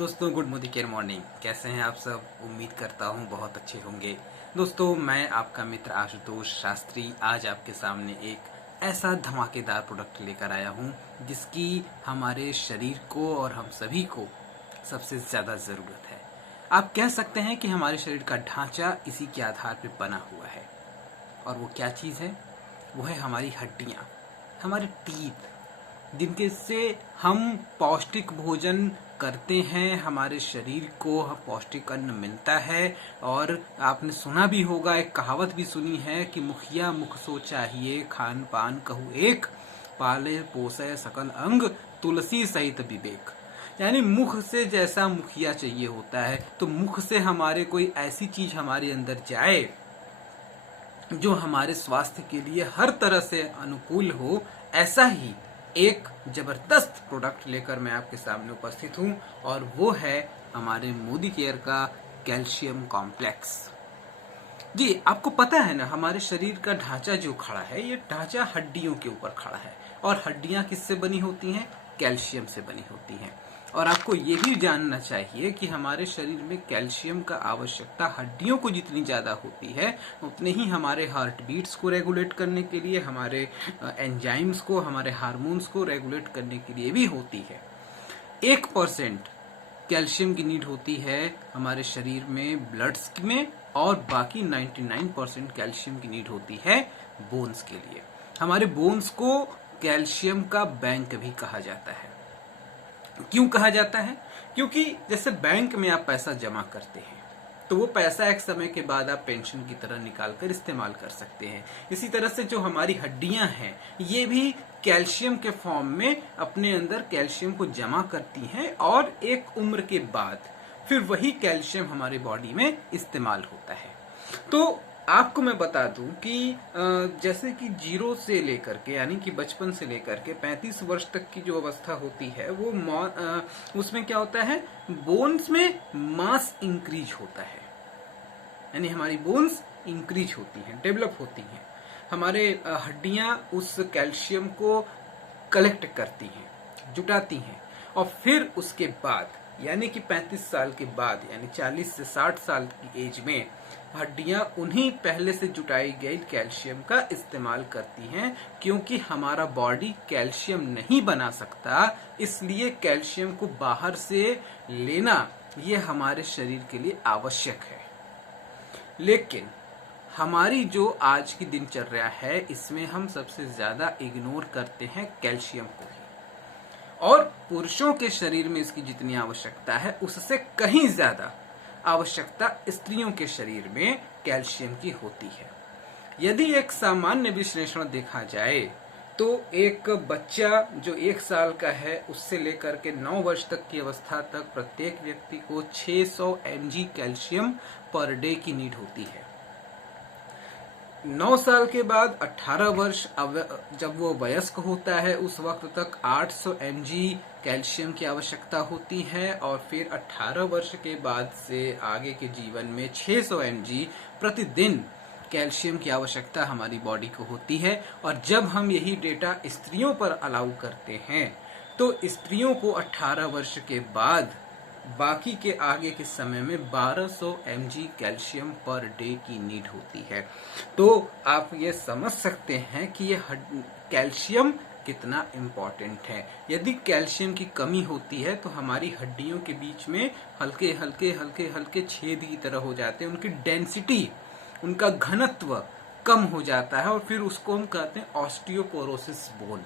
दोस्तों good morning care morning. कैसे हैं आप सब? उम्मीद करता हूं बहुत अच्छे होंगे। दोस्तों मैं आपका मित्र आशुतोष शास्त्री आज आपके सामने एक ऐसा धमाकेदार प्रोडक्ट लेकर आया हूं जिसकी हमारे शरीर को और हम सभी को सबसे ज़्यादा ज़रूरत है। आप कह सकते हैं कि हमारे शरीर का ढांचा इसी के आधार पर बना हुआ है। और वो क्या चीज़ है? वो है हमारी हड्डियाँ, हमारे टीथ, जिनके से हम पौष्टिक भोजन करते हैं, हमारे शरीर को पौष्टिक अन्न मिलता है। और आपने सुना भी होगा, एक कहावत भी सुनी है कि मुखिया मुख सो चाहिए, खान पान कहू एक, पाले पोसे सकल अंग, तुलसी सहित विवेक। यानी मुख से जैसा मुखिया चाहिए होता है, तो मुख से हमारे कोई ऐसी चीज हमारे अंदर जाए जो हमारे स्वास्थ्य के लिए हर तरह से अनुकूल हो। ऐसा ही एक जबरदस्त प्रोडक्ट लेकर मैं आपके सामने उपस्थित हूं और वो है हमारे मोदी केयर का कैल्शियम कॉम्प्लेक्स। जी, आपको पता है ना, हमारे शरीर का ढांचा जो खड़ा है, ये ढांचा हड्डियों के ऊपर खड़ा है। और हड्डियां किससे बनी होती हैं? कैल्शियम से बनी होती हैं। और आपको ये भी जानना चाहिए कि हमारे शरीर में कैल्शियम का आवश्यकता हड्डियों को जितनी ज्यादा होती है, उतने ही हमारे हार्ट बीट्स को रेगुलेट करने के लिए, हमारे एंजाइम्स को, हमारे हार्मोन्स को रेगुलेट करने के लिए भी होती है। 1% कैल्शियम की नीड होती है हमारे शरीर में ब्लड्स में, और बाकी 99% कैल्शियम की नीड होती है बोन्स के लिए। हमारे बोन्स को कैल्शियम का बैंक भी कहा जाता है। क्यों कहा जाता है? क्योंकि जैसे बैंक में आप पैसा जमा करते हैं तो वो पैसा एक समय के बाद आप पेंशन की तरह निकाल कर इस्तेमाल कर सकते हैं। इसी तरह से जो हमारी हड्डियां हैं, ये भी कैल्शियम के फॉर्म में अपने अंदर कैल्शियम को जमा करती हैं और एक उम्र के बाद फिर वही कैल्शियम हमारी बॉडी में इस्तेमाल होता है। तो आपको मैं बता दूं कि जैसे कि 0 से लेकर के, यानी कि बचपन से लेकर के 35 वर्ष तक की जो अवस्था होती है, वो उसमें क्या होता है, बोन्स में मास इंक्रीज होता है। यानी हमारी बोन्स इंक्रीज होती हैं, डेवलप होती हैं। हमारे हड्डियां उस कैल्शियम को कलेक्ट करती हैं, जुटाती हैं। और फिर उसके बाद यानी कि 35 साल के बाद, यानी 40 से 60 साल की एज में हड्डियां उन्हीं पहले से जुटाई गई कैल्शियम का इस्तेमाल करती हैं। क्योंकि हमारा बॉडी कैल्शियम नहीं बना सकता, इसलिए कैल्शियम को बाहर से लेना ये हमारे शरीर के लिए आवश्यक है। लेकिन हमारी जो आज की दिनचर्या है, इसमें हम सबसे ज्यादा इग्नोर करते हैं कैल्शियम को ही। और पुरुषों के शरीर में इसकी जितनी आवश्यकता है, उससे कहीं ज्यादा आवश्यकता स्त्रियों के शरीर में कैल्शियम की होती है। यदि एक सामान्य विश्लेषण देखा जाए तो एक बच्चा जो 1 साल का है, उससे लेकर के 9 वर्ष तक की अवस्था तक प्रत्येक व्यक्ति को 600 mg कैल्शियम पर डे की नीड होती है। 9 साल के बाद 18 वर्ष जब वो वयस्क होता है, उस वक्त तक 800 mg कैल्शियम की आवश्यकता होती है। और फिर 18 वर्ष के बाद से आगे के जीवन में 600 mg प्रतिदिन कैल्शियम की आवश्यकता हमारी बॉडी को होती है। और जब हम यही डेटा स्त्रियों पर अलाउ करते हैं, तो स्त्रियों को 18 वर्ष के बाद बाकी के आगे के समय में 1200 mg कैल्शियम पर डे की नीड होती है। तो आप ये समझ सकते हैं कि ये कैल्शियम कितना इम्पोर्टेंट है। यदि कैल्शियम की कमी होती है तो हमारी हड्डियों के बीच में हल्के हल्के छेद की तरह हो जाते हैं, उनकी डेंसिटी, उनका घनत्व कम हो जाता है और फिर उसको हम कहते हैं ऑस्टियोपोरोसिस बोन।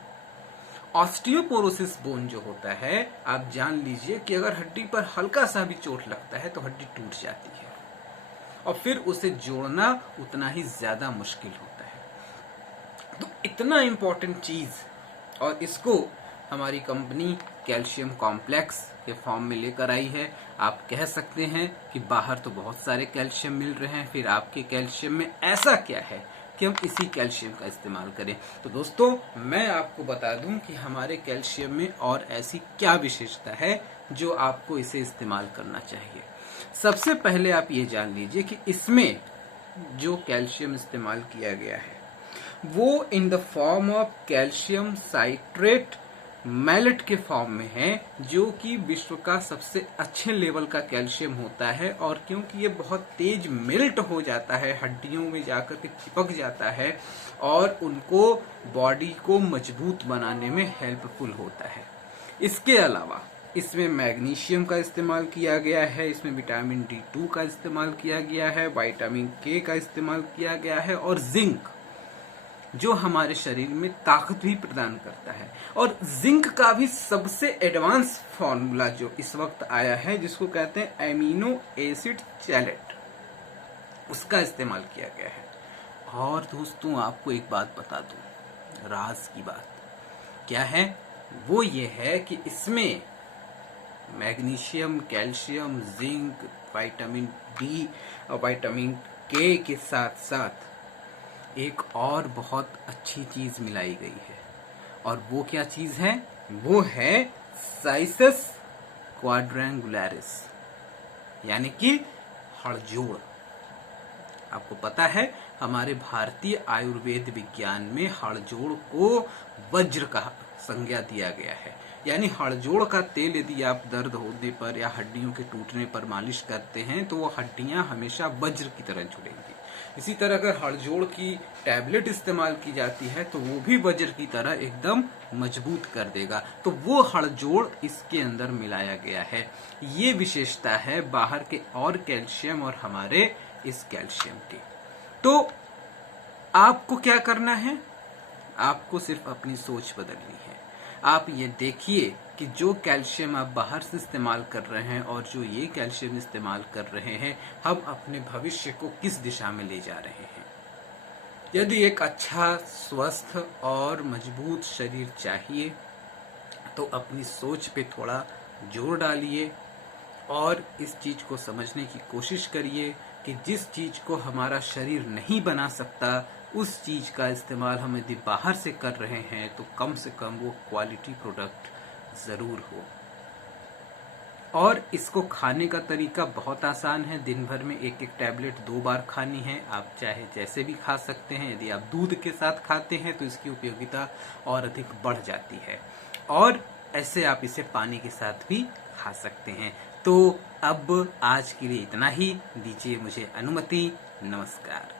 ऑस्टियोपोरोसिस बोन जो होता है, आप जान लीजिए कि अगर हड्डी पर हल्का सा भी चोट लगता है तो हड्डी टूट जाती है और फिर उसे जोड़ना उतना ही ज्यादा मुश्किल होता है। तो इतना इम्पोर्टेंट चीज, और इसको हमारी कंपनी कैल्शियम कॉम्प्लेक्स के फॉर्म में लेकर आई है। आप कह सकते हैं कि बाहर तो बहुत सारे कैल्शियम मिल रहे हैं, फिर आपके कैल्शियम में ऐसा क्या है कि हम इसी कैल्शियम का इस्तेमाल करें। तो दोस्तों मैं आपको बता दूं कि हमारे कैल्शियम में और ऐसी क्या विशेषता है जो आपको इसे इस्तेमाल करना चाहिए। सबसे पहले आप ये जान लीजिए कि इसमें जो कैल्शियम इस्तेमाल किया गया है वो in the form of calcium citrate malate के फॉर्म में है, जो कि विश्व का सबसे अच्छे लेवल का कैल्शियम होता है। और क्योंकि ये बहुत तेज मेल्ट हो जाता है, हड्डियों में जाकर के चिपक जाता है और उनको बॉडी को मजबूत बनाने में हेल्पफुल होता है। इसके अलावा इसमें मैग्नीशियम का इस्तेमाल किया गया है, इसमें विटामिन D2 का इस्तेमाल किया गया है, विटामिन K का इस्तेमाल किया गया है और जिंक, जो हमारे शरीर में ताकत भी प्रदान करता है। और जिंक का भी सबसे एडवांस फॉर्मूला जो इस वक्त आया है, जिसको कहते हैं एमिनो एसिड चैलेट, उसका इस्तेमाल किया गया है। और दोस्तों आपको एक बात बता दूं, राज की बात क्या है, वो ये है कि इसमें magnesium, calcium, zinc, vitamin D और विटामिन K के साथ साथ एक और बहुत अच्छी चीज मिलाई गई है। और वो क्या चीज है? वो है साइसस क्वाड्रेंगुलरिस, यानी कि हड़जोड़। आपको पता है हमारे भारतीय आयुर्वेद विज्ञान में हड़जोड़ को वज्र का संज्ञा दिया गया है। यानी हड़जोड़ का तेल यदि आप दर्द होने पर या हड्डियों के टूटने पर मालिश करते हैं तो वो हड्डियां हमेशा वज्र की तरह जुड़ेंगी। इसी तरह अगर हड़जोड़ की टैबलेट इस्तेमाल की जाती है तो वो भी वज्र की तरह एकदम मजबूत कर देगा। तो वो हड़जोड़ इसके अंदर मिलाया गया है। ये विशेषता है बाहर के और कैल्शियम और हमारे इस कैल्शियम की। तो आपको क्या करना है? आपको सिर्फ अपनी सोच बदलनी है। आप ये देखिए कि जो कैल्शियम आप बाहर से इस्तेमाल कर रहे हैं और जो ये कैल्शियम इस्तेमाल कर रहे हैं, हम अपने भविष्य को किस दिशा में ले जा रहे हैं। यदि एक अच्छा, स्वस्थ और मजबूत शरीर चाहिए तो अपनी सोच पे थोड़ा जोर डालिए और इस चीज को समझने की कोशिश करिए कि जिस चीज को हमारा शरीर नहीं बना सकता, उस चीज का इस्तेमाल हम यदि बाहर से कर रहे हैं तो कम से कम वो क्वालिटी प्रोडक्ट जरूर हो। और इसको खाने का तरीका बहुत आसान है। दिन भर में एक एक टैबलेट 2 बार खानी है। आप चाहे जैसे भी खा सकते हैं। यदि आप दूध के साथ खाते हैं तो इसकी उपयोगिता और अधिक बढ़ जाती है, और ऐसे आप इसे पानी के साथ भी खा सकते हैं। तो अब आज के लिए इतना ही, दीजिए मुझे अनुमति। नमस्कार।